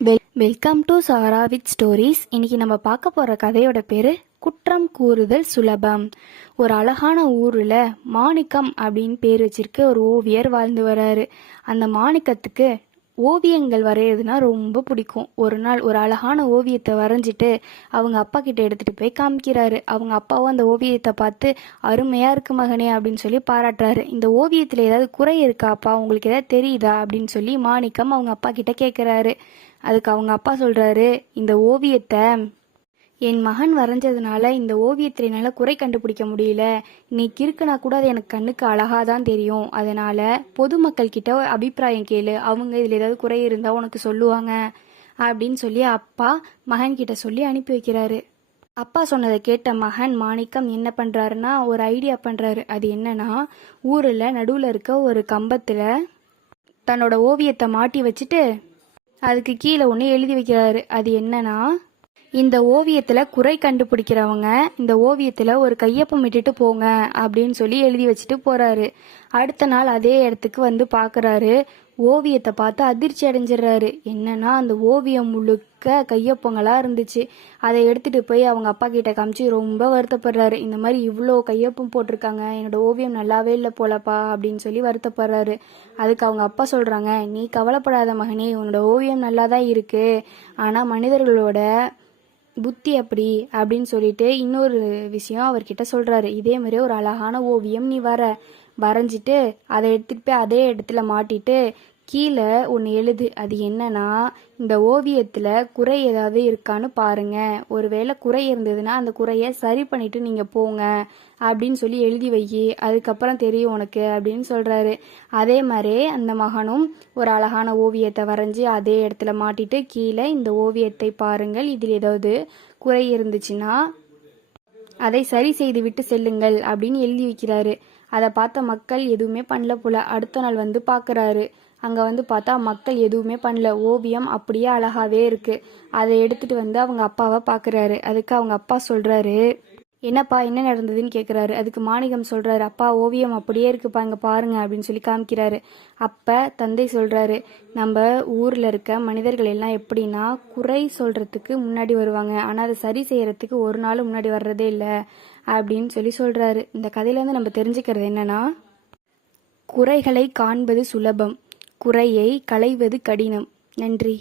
Welcome to Sara with stories. இன்னைக்கு நம்ம பார்க்க போகிற கதையோட பேர் குற்றம் கூறுதல் சுலபம். ஒரு அழகான ஊரில் மாணிக்கம் அப்படின்னு பேர் வச்சிருக்க ஒரு ஓவியர் வாழ்ந்து வராரு. அந்த மாணிக்கத்துக்கு ஓவியங்கள் வரைகிறதுனா ரொம்ப பிடிக்கும். ஒரு நாள் ஒரு அழகான ஓவியத்தை வரைஞ்சிட்டு அவங்க அப்பா கிட்ட எடுத்துகிட்டு போய் காமிக்கிறாரு. அவங்க அப்பாவும் அந்த ஓவியத்தை பார்த்து அருமையாக இருக்கு மகனே அப்படின்னு சொல்லி பாராட்டுறாரு. இந்த ஓவியத்தில் ஏதாவது குறை இருக்காப்பா, உங்களுக்கு ஏதாவது தெரியுதா அப்படின்னு சொல்லி மாணிக்கம் அவங்க அப்பா கிட்ட கேட்குறாரு. அதுக்கு அவங்க அப்பா சொல்கிறாரு, இந்த ஓவியத்தை என் மகன் வரைஞ்சதுனால இந்த ஓவியத்தில் என்னால் குறை கண்டுபிடிக்க முடியல. இன்னைக்கு இருக்குன்னா கூட அது எனக்கு கண்ணுக்கு அழகாக தான் தெரியும். அதனால் பொதுமக்கள் கிட்ட அபிப்பிராயம் கேளு, அவங்க இதில் ஏதாவது குறை இருந்தால் உனக்கு சொல்லுவாங்க அப்படின்னு சொல்லி அப்பா மகன்கிட்ட சொல்லி அனுப்பி வைக்கிறாரு. அப்பா சொன்னதை கேட்ட மகன் மாணிக்கம் என்ன பண்ணுறாருன்னா ஒரு ஐடியா பண்ணுறாரு. அது என்னன்னா, ஊரில் நடுவில் இருக்க ஒரு கம்பத்தில் தன்னோட ஓவியத்தை மாட்டி வச்சுட்டு அதுக்கு கீழே ஒன்று எழுதி வைக்கிறாரு. அது என்னன்னா, இந்த ஓவியத்தில் குறை கண்டுபிடிக்கிறவங்க இந்த ஓவியத்தில் ஒரு கையொப்பம் இட்டுட்டு போங்க அப்படின்னு சொல்லி எழுதி வச்சுட்டு போகிறாரு. அடுத்த நாள் அதே இடத்துக்கு வந்து பார்க்குறாரு. ஓவியத்தை பார்த்து அதிர்ச்சி அடைஞ்சிடுறாரு. என்னன்னா, அந்த ஓவியம் முழுக்க கையொப்பங்களாக இருந்துச்சு. அதை எடுத்துகிட்டு போய் அவங்க அப்பா கிட்ட காமிச்சு ரொம்ப வருத்தப்படுறாரு. இந்த மாதிரி இவ்வளோ கையொப்பம் போட்டிருக்காங்க, என்னோட ஓவியம் நல்லாவே இல்லை போலப்பா அப்படின்னு சொல்லி வருத்தப்படுறாரு. அதுக்கு அவங்க அப்பா சொல்கிறாங்க, நீ கவலைப்படாத மகனே, உன்னோட ஓவியம் நல்லா தான் இருக்குது. ஆனால் மனிதர்களோட புத்தி அப்படி அப்படின்னு சொல்லிட்டு இன்னொரு விஷயம் அவர்கிட்ட சொல்கிறாரு. இதே மாதிரி ஒரு அழகான ஓவியம் நீ வரைஞ்சிட்டு அதை எடுத்துகிட்டு போய் அதே இடத்துல மாட்டிட்டு கீழே ஒன்று எழுது. அது என்னன்னா, இந்த ஓவியத்தில் குறை ஏதாவது இருக்கான்னு பாருங்க, ஒருவேளை குறை இருந்ததுன்னா அந்த குறையை சரி பண்ணிட்டு நீங்கள் போங்க அப்படின்னு சொல்லி எழுதி வை, அதுக்கப்புறம் தெரியும் உனக்கு அப்படின்னு சொல்கிறாரு. அதே மாதிரி அந்த மகனும் ஒரு அழகான ஓவியத்தை வரைஞ்சி அதே இடத்துல மாட்டிட்டு கீழே இந்த ஓவியத்தை பாருங்கள், இதில் ஏதாவது குறை இருந்துச்சுன்னா அதை சரி செய்து விட்டு செல்லுங்கள் அப்படின்னு எழுதி வைக்கிறாரு. அதை பார்த்த மக்கள் எதுவுமே பண்ணல போல. அடுத்த நாள் வந்து பார்க்குறாரு. அங்கே வந்து பார்த்தா மக்கள் எதுவுமே பண்ணல. ஓவியம் அப்படியே அழகாகவே இருக்குது. அதை எடுத்துகிட்டு வந்து அவங்க அப்பாவை பார்க்குறாரு. அதுக்கு அவங்க அப்பா சொல்கிறாரு, என்னப்பா என்ன நடந்ததுன்னு கேட்குறாரு. அதுக்கு மாணிக்கம் சொல்கிறாரு, அப்பா ஓவியம் அப்படியே இருக்குப்பா, இங்கே பாருங்க அப்படின்னு சொல்லி காமிக்கிறாரு. அப்போ தந்தை சொல்கிறாரு, நம்ம ஊரில் இருக்க மனிதர்கள் எல்லாம் எப்படின்னா குறை சொல்கிறதுக்கு முன்னாடி வருவாங்க, ஆனால் அதை சரி செய்கிறதுக்கு ஒரு நாள் முன்னாடி வர்றதே இல்லை அப்படின்னு சொல்லி சொல்கிறாரு. இந்த கதையிலேருந்து நம்ம தெரிஞ்சுக்கிறது என்னன்னா, குறைகளை காண்பது சுலபம், குறையை களைவது கடினம். நன்றி.